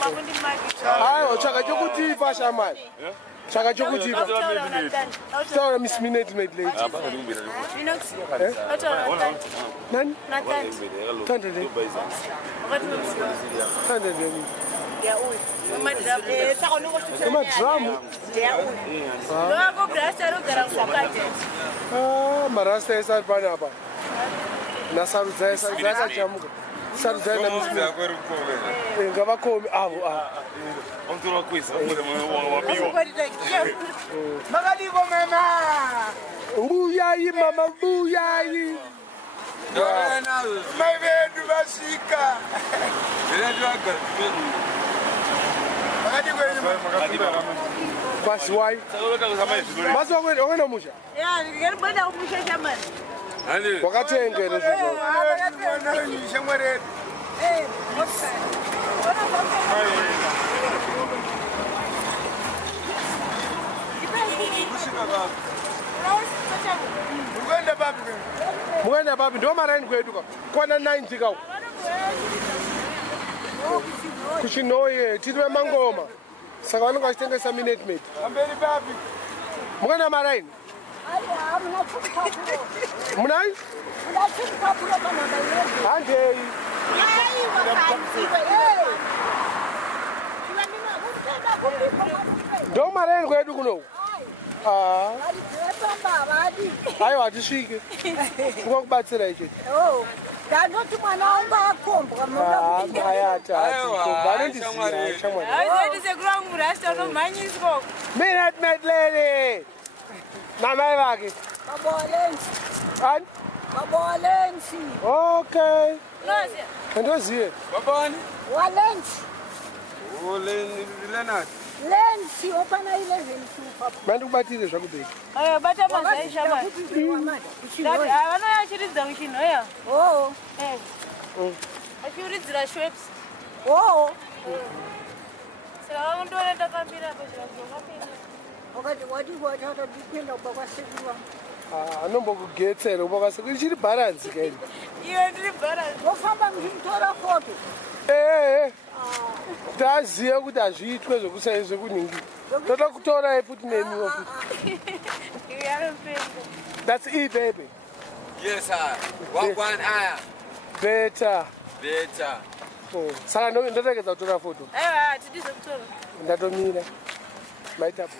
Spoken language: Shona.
Ayo, chaka chokutipa shamani. Chaka chokutipa. Taura Miss Minute Maid lady. Minox. Nani? Nathan. Tandere. Tandere. Yeah, Uma drum. Marasta esa bana hapa. Na Sarudzai kachamuka. Sarudzai na Miss Minute. Ngava komi avo Ontura kwisa wabiwa. Magalivo mama. Mbuyayi mama mbuyayi. Mavedu vasika. Basi why? Basi wangena musha? Yeah, ngiyabona umusha shamani. Wakatengele sho. Mugenda babi ndo maraini kwedu ka. Kwana 90 ka. Kuchinoyi titwe mangoma. Saka vanenge vachitengesa Minute Maid. Amberi babi. Mugenda maraini? Munai? Handei. Ndo maraini kwedu kuno. Ayo hatisvike. Kungakubatsira ichi. Ndandoti mwana wangu akombwa munda ayata vanondiziva shamwari. Aizodisekura murasta unomhanyiswa. Minute Maid lady. Namai vake. Babolensi. Ani? Babolensi. Okay. Noze. Ndoziye. Babani? Walensi. Lenat. Lensi opana 11 super. Mandikubatire zvakubheki. Ayo bata mazai shamani. Dad, vanoyachiridza kuchinoya. Oh. Achiridzira shweps. Oh. Saka vanondora ndakambira pazvakapinda. Wakati watata dipenda kuba kwasekuru. Anombokugetsera kuba kwasekuru chiri balance keni. Iyo ndiri balance. Wofamba muzvitora foto. Taziva kuti hazviitwe zvekuningira. Toda kutora futi nemiwo futi. That's it, baby. Yes, sir. One eye. Better. Saka ndoregedza kutora foto. Aiwa, tidizokutora. Ndatomira. Maitapo.